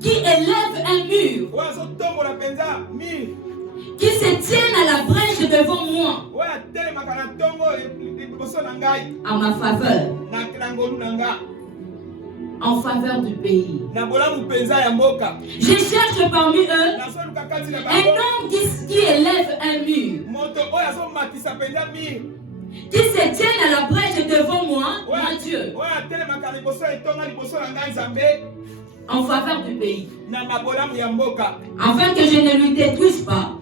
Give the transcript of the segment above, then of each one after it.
qui élève un mur, qui se tienne à la brèche devant moi, en ma faveur, en faveur du pays. Je cherche parmi eux un homme qui élève un mur, qui se tienne à la brèche devant moi, mon Dieu, en faveur du pays, afin que je ne lui détruise pas.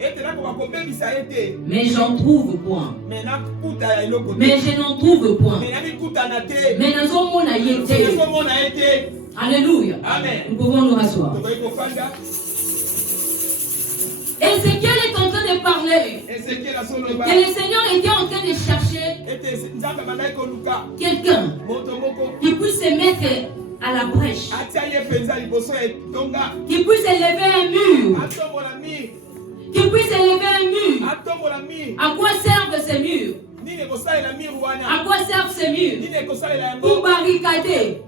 Mais j'en trouve point. Mais je n'en trouve point. Mais nous avons été. Alléluia. Amen. Nous pouvons nous rasseoir. Ézéchiel est en train de parler que le Seigneur était en train de chercher quelqu'un qui puisse se mettre à la brèche, qui puisse élever un mur, qui puisse élever un mur. À quoi servent ces murs? À quoi servent ces murs? Pour barricader,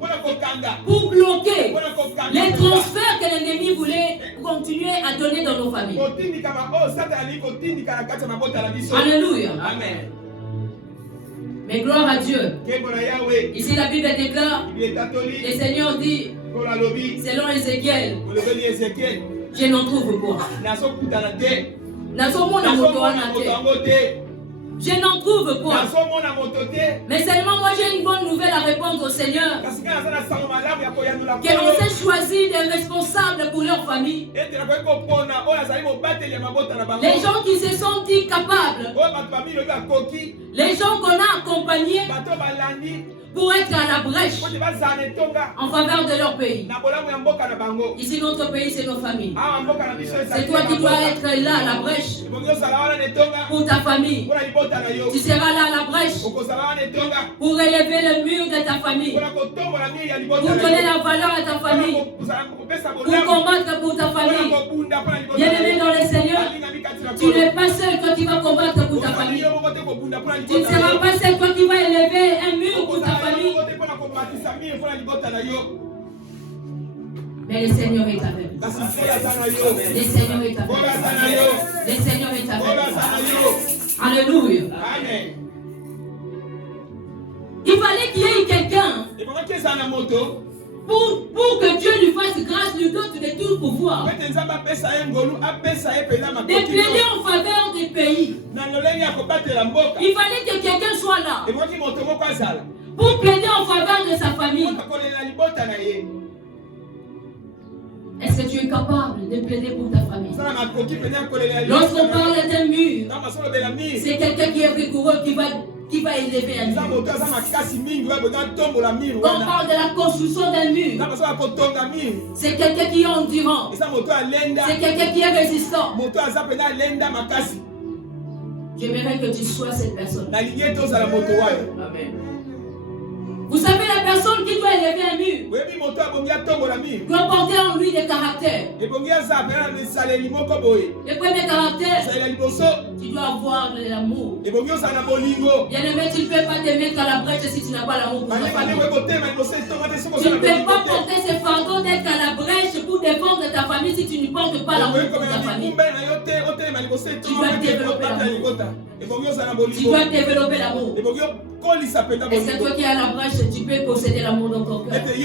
pour bloquer les transferts que l'ennemi voulait continuer à donner dans nos familles. Alléluia. Amen. Mais gloire à Dieu. Ici la Bible déclare, le Seigneur dit, selon Ézéchiel, je n'en trouve pas. Je n'en trouve pas. Mais seulement moi j'ai une bonne nouvelle à répondre au Seigneur. Qu'on s'est choisi des responsables pour leur famille. Les gens qui se sont dit capables. Les gens qu'on a accompagnés pour être à la brèche en faveur de leur pays. Ici notre pays c'est nos familles. C'est toi qui dois être là à la brèche pour ta famille. Tu seras là à la brèche pour élever le mur de ta famille, pour donner la valeur à ta famille, pour combattre pour ta famille. Bien-aimé dans le Seigneur, tu n'es pas seul toi qui vas combattre pour ta famille. Tu ne seras pas seul toi qui vas élever un mur pour ta famille. Mais le Seigneur est avec nous. Le Seigneur est avec nous. Le Seigneur est avec nous. Alléluia. Amen. Il fallait qu'il y ait quelqu'un pour que Dieu lui fasse grâce, lui donne de tout pouvoir. De plaider en faveur du pays. Il fallait que quelqu'un soit là pour plaider en faveur de sa famille. Est-ce que tu es capable de plaider pour ta famille? Lorsqu'on parle d'un mur, c'est quelqu'un qui est rigoureux, qui va élever un mur. Quand on parle de la construction d'un mur, c'est quelqu'un qui est endurant. C'est quelqu'un qui est résistant. J'aimerais que tu sois cette personne. Amen. Vous savez, la personne qui doit élever un mur doit porter en lui des caractères. Le premier caractère, tu dois avoir de l'amour. Bien-aimé, tu ne peux pas te mettre à la brèche si tu n'as pas l'amour pour ta famille. Tu ne peux pas porter ce fardeau d'être à la brèche pour défendre ta famille si tu ne portes pas l'amour pour ta famille. Tu dois développer l'amour. Tu dois développer l'amour. Et c'est toi qui es à la brèche, tu peux posséder l'amour dans ton cœur. La Bible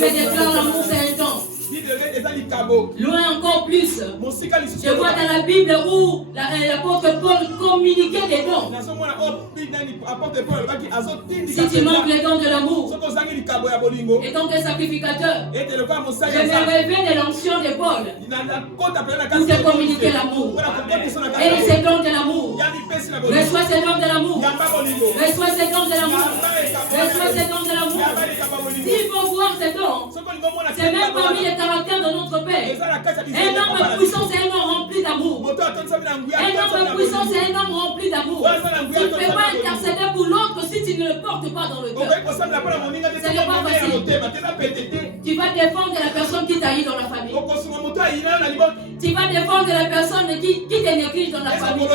déclare l'amour c'est un don. Loin encore plus. Je vois dans la Bible où l'apôtre Paul communiquait les dons. Si tu manques les dons de l'amour, et tant que sacrificateur, je me réveille de l'onction de Paul pour te communiquer l'amour. Et ces dons de l'amour. Reçois ces dons de l'amour. Reçois ces dons de l'amour. Reçois ces dons de l'amour. S'il faut voir ces dons, c'est même parmi les caractères de notre Père. Un homme puissant, c'est un homme rempli d'amour. Un homme puissant, c'est un homme rempli d'amour. Tu ne peux pas intercéder pour l'autre si tu ne le portes pas dans le cœur. Ce n'est pas facile. Tu vas vas défendre la personne qui t'a eu dans la famille. Tu vas défendre la personne qui te néglige dans la famille.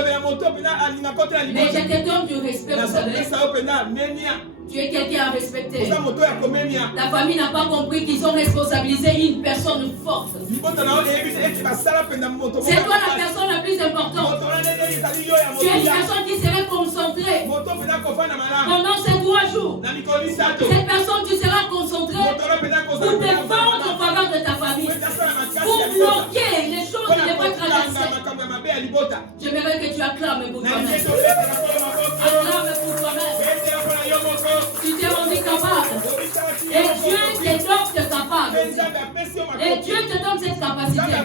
Mais je te donne du respect, vous savez. Tu es quelqu'un à respecter. La famille n'a pas compris qu'ils ont responsabilisé une personne forte. C'est toi la personne la plus importante. Tu es une personne qui serait concentrée pendant ces 3 jours. Cette personne, tu seras concentrée pour défendre en faveur de ta famille, pour bloquer les choses qui devraient traverser. J'aimerais que tu acclames pour toi-même. Acclame pour toi-même. Tu t'es rendu capable. Et Dieu te donne capable. Et Dieu te donne cette capacité.